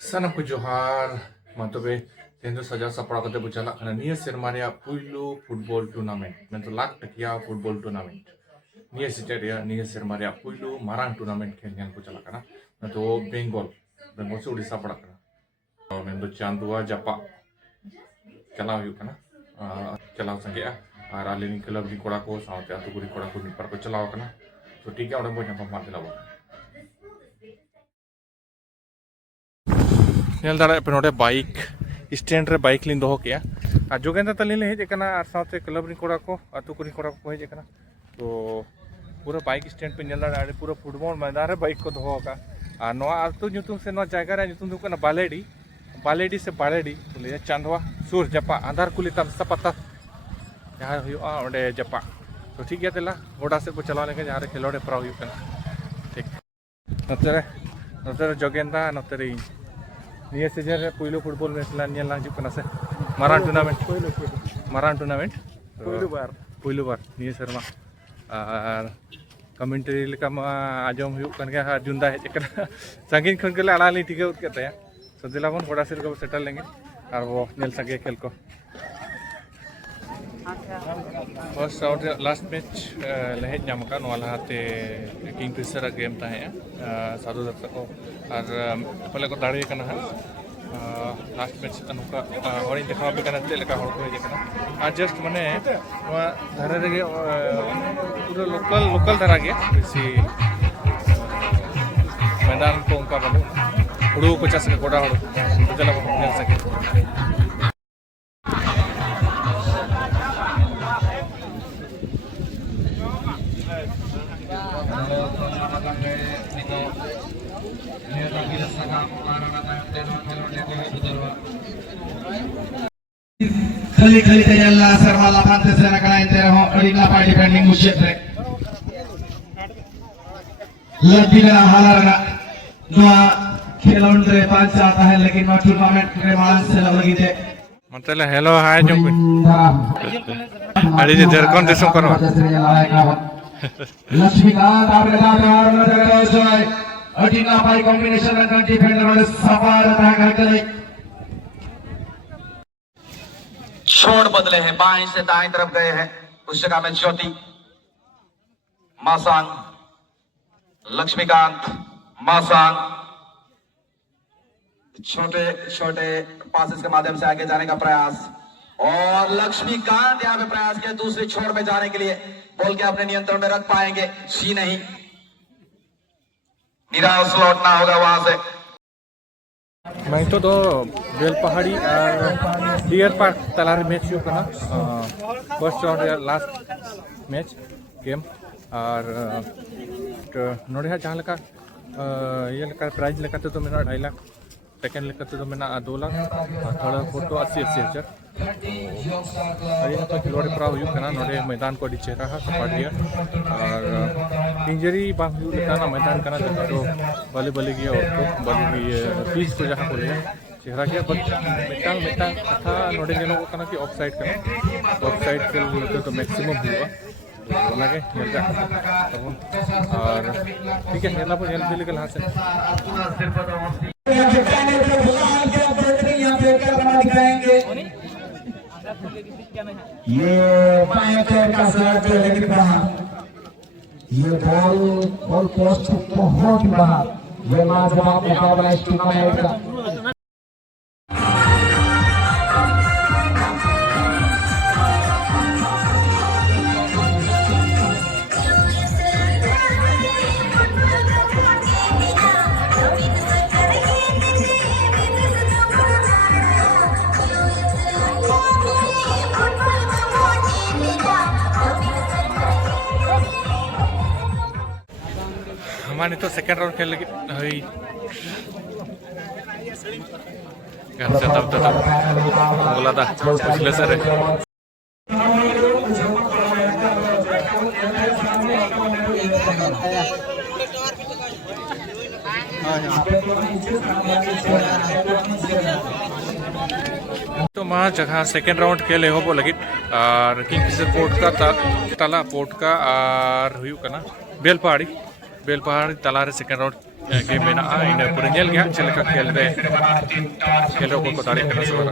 Sana ko Johar Matobe Tendo saja sapra kate buchala kana niya sermaria puilu football tournament mento lak takia football tournament niya sitaria niya sermaria puilu marang tournament khenyan buchala kana mento Bengal se Odisha pada kana mento Chandua Japa चलाव हुई kana चलाव संगे और आलिनी club की कोड़ा को south आतु गुरी कोड़ा को निपर को चलाव kana तो ठीक है और बहुत जगह मार दिला नेल दाड़ा पे नोडे बाइक स्टैंड रे बाइक लिन दोहो किया आ जोगेंद्र तलिन हेज कना आर साउथे क्लब री कोड़ा को आतु कुरी कोड़ा को हेज कना तो पूरा बाइक स्टैंड पे नेल दाड़ा पूरा फुटबॉल मैदान रे बाइक को दोहो का आ नोआ आतु ᱧᱩᱛᱩᱢ से नोआ जायगा रे ᱧᱩᱛᱩम दो कना बालेडी से बालेडी तो ले चांदवा सुर जपा आधार कुली तम सपता जहां हुआ ओडे जपा तो ठीक है तेला गोडा से को चला लेके जहां रे खेलोडे प्राव हुई कना ठीक नतरे जोगेंद्र नतरे निया सीजन रे पहिलो फुटबॉल मैच लान लांजु कना से मारान टूर्नामेंट पहिलो बार निया शर्मा और कमेंट्री लेका मा आजम हुई कन के जुंदा हेज कना संगीन खन के आला ली ठीक है उत के तो दिला बन गोड़ा सिर को सेटल लेंगे और वो नेल सके खेल को फर्स्ट आउट लास्ट मैच लहेज नाम का नवालाते किंग फिशर गेम ताहे साधु दत्त को और पहले को दाड़ी कना है लास्ट मैच अनुका और देखा पे कना ते लेका हड़ को हे कना आ जस्ट माने धारे रे पूरा लोकल धरा गया बेसी मैदान को उनका बनो हुड़ू को चास के गोड़ा हुड़ू तो चला को नेल सके Kali tanya lah serba lapan terserah kena intera ho adina pa defending musyid re lebih kena halar na dua खिलाड़ी रे पांच आता है लेकिन मैं टूर्नामेंट के मान से लगी थे मतलब हेलो हाय जो अरे इधर कौन देशों करो लक्ष्मीकांत आपने दादा और नजर रहे सोए अटीना पाई कॉम्बिनेशन रन डिफेंडर वाले सफार अटैक करे छोड़ बदले हैं बाएं से दाएं तरफ गए हैं उस जगह में ज्योति मासांग लक्ष्मीकांत मासांग छोटे छोटे पासेस के माध्यम से आगे जाने का प्रयास और लक्ष्मीकांत यहाँ पे प्रयास किया दूसरी छोर में जाने के लिए बॉल के अपने नियंत्रण में रख पाएंगे सी नहीं निराश लौटना होगा वहां से मैं तो बेल पहाड़ी और डियर पार्क तलार मैच हुआ कना first round last match game और नोड़े जहाँ लेका ये लेका प्राइज लेका तो मेरा 2.5 लाख सेकेंड लेकर तो मैंने 2 लाख थर्ड फोटो 80,000 तो खिलौड़े प्राव हुई कना नोड़े मैदान को अड़ी चेहरा सपाट गया और इंजरी बांग हुई लेका मैदान कना तो बले बले गया और तो बले फीस को जहाँ को लिया चेहरा गया बट मिटांग कथा नोड़े जेनो कना कि ऑफ साइड कना ऑफ साइड से तो मैक्सिमम हुआ लगे मिल जा और ठीक है नेला पर नेल खेल के हाथ से ये पैर का शॉट लेकिन बाहर ये बॉल पोस्ट बहुत बाहर ये लाजवाब मुकाबला इस टूर्नामेंट का हमारे तो सेकंड राउंड खेल लगी हुई तब बोला था पिछले सर तो माँ जगह सेकेंड राउंड खेले हो लगी और किंगफिशर पोर्ट का तला पोर्ट का और हुई कना बेलपहाड़ी तलारे सेकेंड राउंड गेम में इन पूरे जेल गया चल का खेल रे खेल को दाड़े करना सवाल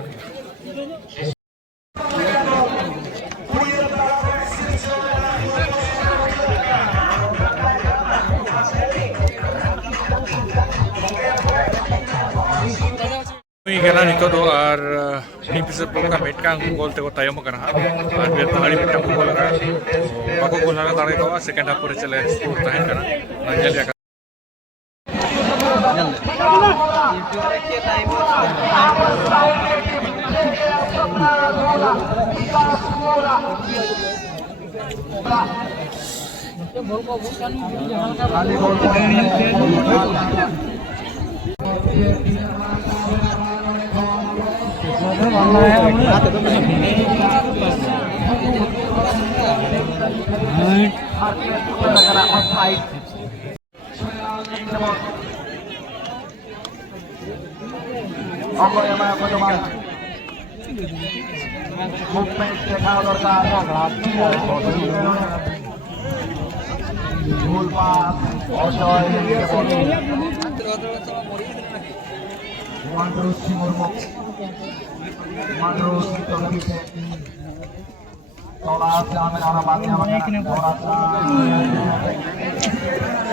नितो दो और पिसे पोका मेटका गोल ते को तायम करना और फिर पहाड़ी मेटका को गोल लगा बाको गोल लगा दाड़े को सेकंड हाफ पूरे चले स्कोर ताहन करना नंजल या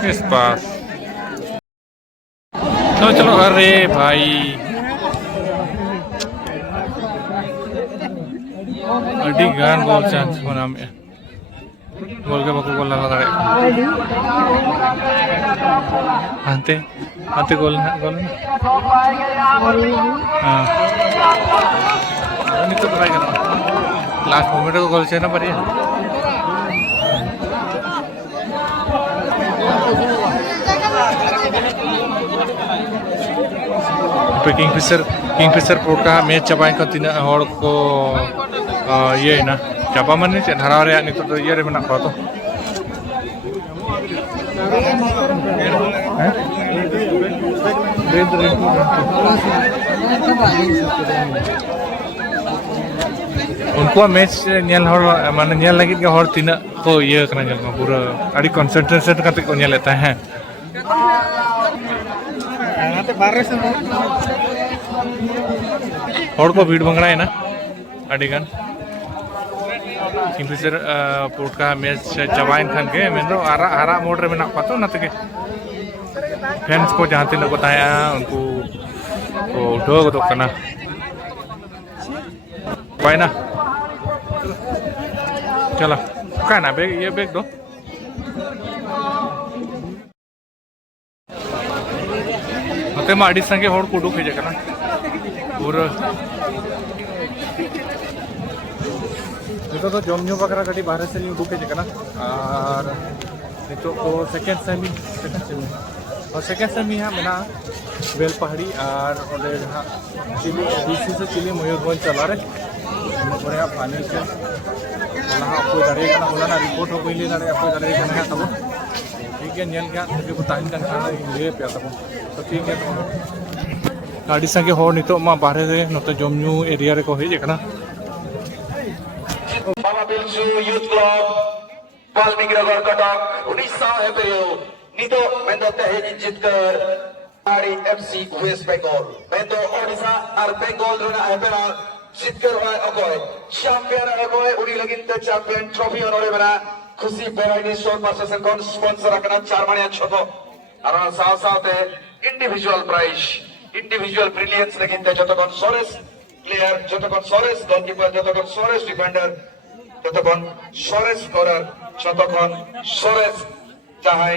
इस पास तो चलो अरे भाई अड़ी गान गोल चांस होना में गोल के बाको गोल लगा दाड़े अंते अंते गोल गोल हां नहीं तो ट्राई करना लास्ट मोमेंट को गोल चाहिए ना पर ये किंगफिशर पोर्ट का मैच चाबाई का तीन हॉल को ये ना चाबा मन नहीं हरा रे नहीं तो ये रे मना को तो उनको मैच नेल हॉल माने नेल लगी के हॉल तीन को ये करना जल पूरा अड़ी कंसंट्रेशन करते को नेल लेता है हॉल को भीड़ बंगड़ा है ना अड़ीगन किंगफिशर पोर्ट का मैच चाबाइन खान के मैं तो हरा मोड रे मेना पातो ना तके फैंस को जहां तीन को ताया उनको को उठो तो करना पाए ना चलो का ना बैग ये बैग दो होते मा अड़ी संगे हॉल को उडुक हेजे करना पूरा तो जमू बकरा कटी बाहर से उडुक हेजे करना और नितो को सेकंड सेमी और सेकंड सेमी हाँ मेना बेल पहाड़ी और चिली डीसी से चिली मयूरभंज चला रे फाइनल के अकोई दाड़े होना रिपोर्ट हो गई दाड़े अकोई दाड़े तब ठीक है नेल गया को ताहन कर ले पे तब तो ठीक है गाड़ी संगे हो नितो मा बाहर रे नते जमू एरिया रे को हेजे करना बाबा बिलसु यूथ क्लब वाल्मीकि नगर कटक 1900 है पेयो नितो मेंदो तहेजी जितकर आरी एफसी वेस्ट बंगाल मेंदो ओडिशा और बंगाल रोना है पेरा जितकर हुआ अकोय चैंपियन अकोय उड़ी लगिन ते चैंपियन ट्रॉफी होने बना खुशी वैरायटी शो प्रशासन कौन स्पॉन्सर रखना 4 मणिया छोटो और साथ साथ इंडिविजुअल प्राइज इंडिविजुअल ब्रिलियंस लगिन ते जतकोन सोरेस प्लेयर जतकोन सोरेस गोलकीपर जतकोन सोरेस डिफेंडर जतकोन सोरेस स्कोरर जतकोन सोरेस जहां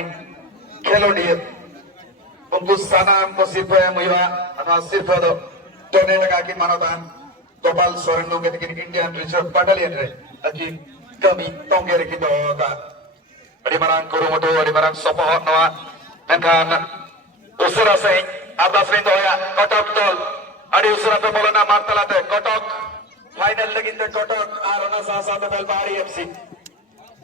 खेलोडी उनको सानाम को सिर्फ मुया अना सिर्फ दो डोनेट का की मानवतान गोपाल सोरेन लोग के इंडियन रिजर्व बटालियन रे अजी कमी तोंगे रे की दोगा अड़ी मरांग कुरुमुटु अड़ी मरांग सपोहट नवा मेनखान उसरा से आबास में दोया कटक तोल अड़ी उसरा पे बोलना मारतलाते कटक फाइनल लगिन ते कटक और ओना सा बेलबारी एफसी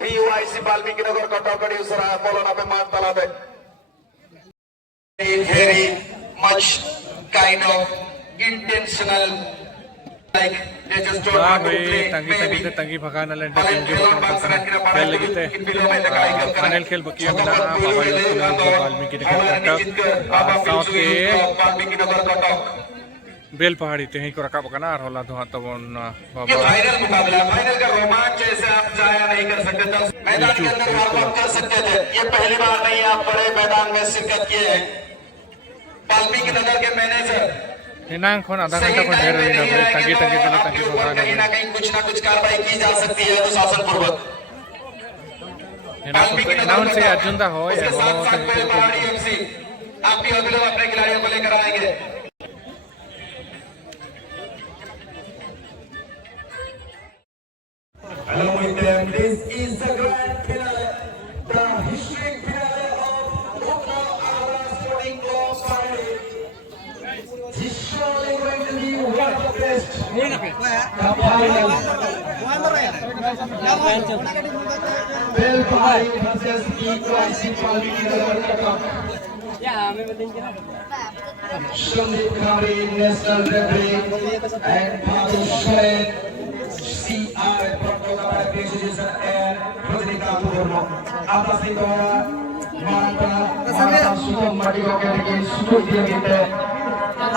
बीयूआईसी वाल्मीकि नगर कटक अड़ी उसरा बोलना पे मारतलाते very much kind of intentional Like they just don't Wah, want to weh, play. tanggi-tanggi Maybe. te tanggi bhaga na lente tim ke खेल लगी थे फाइनल खेल बकिया बना बाबा youth club Valmiki Nagar Cuttack साउथे bell पहाड़ी ते को रकाब करना और होला तो तबन ये बाबा फाइनल मुकाबला, फाइनल का रोमांच ऐसे आप जाया नहीं कर सकते थे, मैदान के अंदर वार्म कर सकते थे। ये पहली बार नहीं आप बड़े मैदान में शिरकत किए हैं। वाल्मीकि नगर के मैनेजर हिनांग खोन आधा घंटा को ढेर नहीं रहे तंगी तंगी चले तंगी भगा कहीं ना कहीं कुछ ना कुछ कार्रवाई की जा सकती है अनुशासन पूर्वक। हिनांग को नाउन से अर्जुन दा हो उसके साथ साथ बेल पहाड़ी एफसी आप भी अगले अपने खिलाड़ियों को लेकर आएंगे। Along with them, this is the grand finale, the historic finale of Utkal Agra Sporting Club Parade. This surely going to be one of the best. The final. Bel Pahari versus EYC Waल्मीकि Nagar Katak. Shandip Khari, national referee, and Bhadu Shared. CR Protocol President and Rajnikant Murmu. Atas itu Mata Sugam Madiko Keriki Studio kita.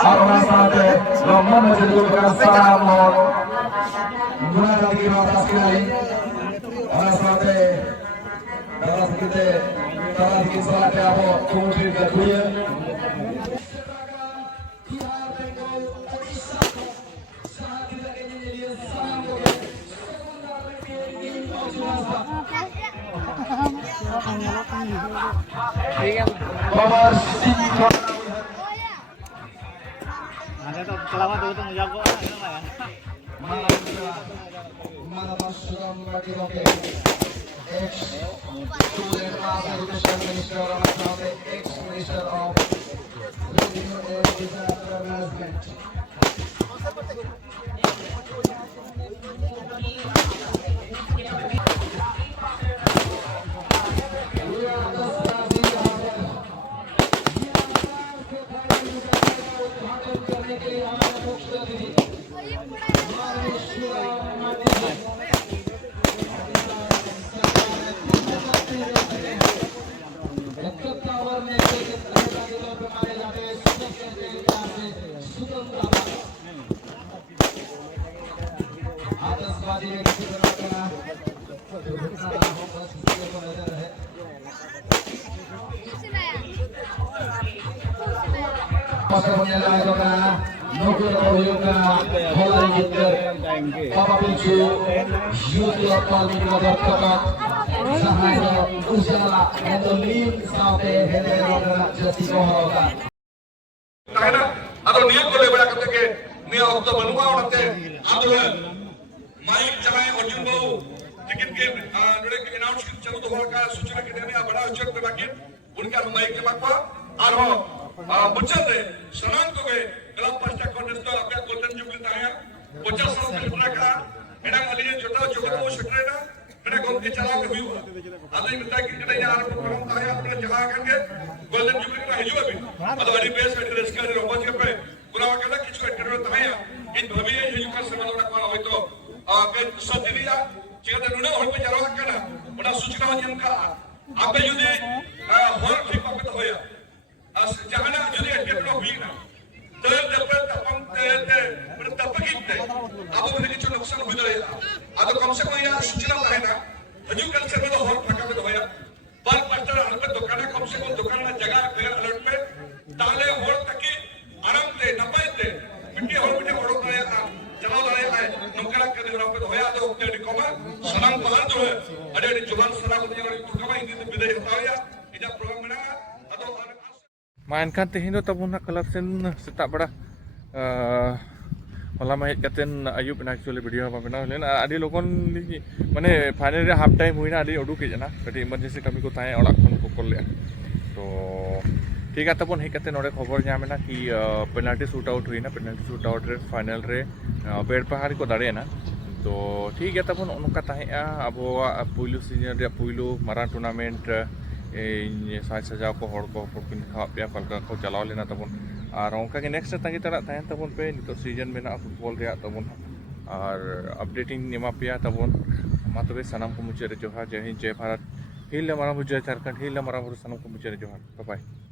Arona Sate Roman Majidul Salamon. Guna lagi atas sekali. Arona Sate atas kita. Atas kita salatnya apa? Kemudian kedua. Nomor 5 Ada tuh selamat dulu tuh ngejawab kok kenapa ya? Mata Sugam Madiko ex-student education minister of ex-minister of revenue and disaster management. Masa menilai kota Nukul Koyuka Holari Gitter Papa Pincu Youth Club Waल्मीकि Nagar Katak Sahaja Usala Endolim Saute Hedera Jati Kohoroka ताकना अगर नियम को ले बड़ा करते के नियम अब तो बनवा होते आप जो है माइक चलाएं अर्जुन बाबू टिकट के जोड़े के अनाउंस चलो तो का सूचना के देने बड़ा उच्चक पे बाकी उनका माइक के बात और हो बच्चों ने सनान को गए क्लब पस्टा कॉन्टेस्ट तो अपने गोल्डन जुबली ताया 50 साल के पुरा का एना वाली जोता जोगत वो शटरे ना एना गोल के चला के व्यू आदमी मिलता कि नहीं यार प्रोग्राम ताया अपने जगह करके गोल्डन जुबली का हिजो अभी ಅದು ಅಲ್ಲಿ ಬೇಸ್ ಡ್ರೆಸ್ ಗಾಡಿ ರೋಬೋಸ್ ಗೆ ಪೆ ಪುರಾ ಕದ ಕಿಚು ಎಟ್ಟರು ತಾಯ ಇನ್ ಭವಿಯ ಹಿಜು ಕಸ ಮಲೋಡ ಕೋಲ ಹೋಯ್ತು ಕೆ ಸದಿರಿಯಾ ಚಿಗದ ನುನ ಹೊಳ್ಪೆ ಜರೋ ಹಾಕನ ಬಡ ಸೂಚನಾ ಜನ್ का आपे जुदे होर ठीक पकत होया अस जहाना जुदे एटकेटो हुईना तर दपर तपम ते बड तपकिते अब बने किचु नुकसान हुई दे आदो कम से कम या सूचना है ना हजू कल से बड़ा होर पकत होया पर पस्टर हर दुकान कम से कम दुकान में जगह फिर अलर्ट पे ताले होड़ तक के आराम ते नपाय ते मिट्टी होड़ मिट्टी होड़ करे चलाओ लाए आए नौकरा के दिन पे होया तो उतने डिकोमा सलाम पहाड़ जो है अरे जुबान सलाम उतने वाली तुकमा इंदी विदेश हताया इजा प्रोग्राम में ना अतो mainkan teh itu tabun nak kelab sen setak pada malam ayat katen ayub nak actually video apa benar len adi lokon mane final re half time huina adi odu ke jana kati emergency kami ko tahe orak kon ko kol le to ठीक है तबन हे कते नोडे खबर ᱧᱟᱢᱮᱱᱟ कि penalty shoot out हुई ना penalty shoot out रे final रे bed पहाड़ी को दाड़े ना तो ठीक है तबन उनका ताहेआ अब पुइलु सीजन रे पुइलु मारा टूर्नामेंट साज सजाव को हड़ को किन खावा पे कलका को चलाव लेना तबन और उनका के नेक्स्ट तंगी तड़ा ताहेन तबन पे नितो सीजन में ना फुटबॉल रे तबन और अपडेटिंग एमा पे तबन मा तबे सनाम को मुझे जोहार जय हिंद जय भारत हिल मारा जय झारखंड हिल मारा सानम को मुझे जोहार बाय बाय।